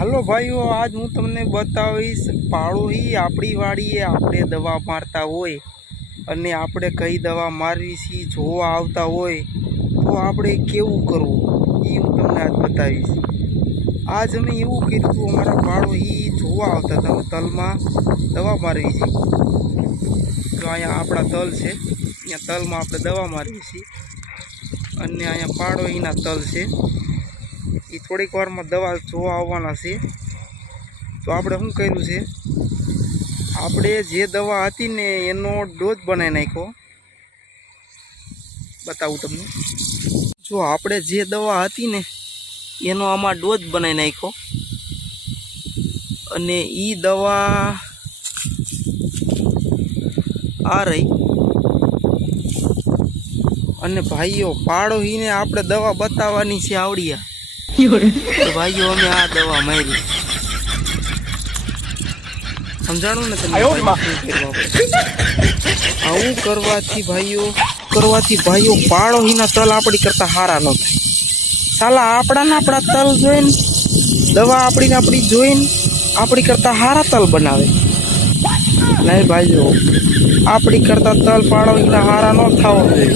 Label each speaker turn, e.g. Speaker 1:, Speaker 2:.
Speaker 1: હાલો ભાઈઓ, આજ હું તમને બતાવીશ પાડોહી આપણી વાડીએ આપણે દવા મારતા હોય અને આપણે કઈ દવા મારવી છીએ જોવા આવતા હોય, તો આપણે કેવું કરવું? એ હું તમને આજ બતાવીશ. આજ અમે એવું કીધું અમારા પાડોહી જોવા આવતા હતા તલમાં દવા મારવી છે તો અહીંયા આપણા તલ છે, અહીંયા તલમાં આપણે દવા મારવી છીએ અને અહીંયા પાડોહીના તલ છે. એ થોડીક વારમાં દવા જોવા આવવાના છે. તો આપણે શું કર્યું છે? આપણે જે દવા હતી ને એનો ડોઝ બનાવી નાખ્યો. બતાવું તમને. જો આપણે જે દવા હતી ને એનો આમાં ડોઝ બનાવી નાખ્યો. અને એ દવા આ રહી. અને ભાઈઓ પાડોહીને આપણે દવા બતાવવાની છે આવડિયા. તો ભાઈઓ અમે આ દવા મારી. સમજાણું ને? આવું કરવાથી ભાઈઓ કરવાથી ભાઈઓ પાડોહીના તલ આપણી કરતા હારા ન થાય. સાલા આપણા ને આપણા તલ જોઈને દવા આપણી ને આપણી જોઈને આપણી કરતા હારા તલ બનાવે. નહીં ભાઈઓ આપણી કરતા તલ પાળો હારા ન થવો જોઈએ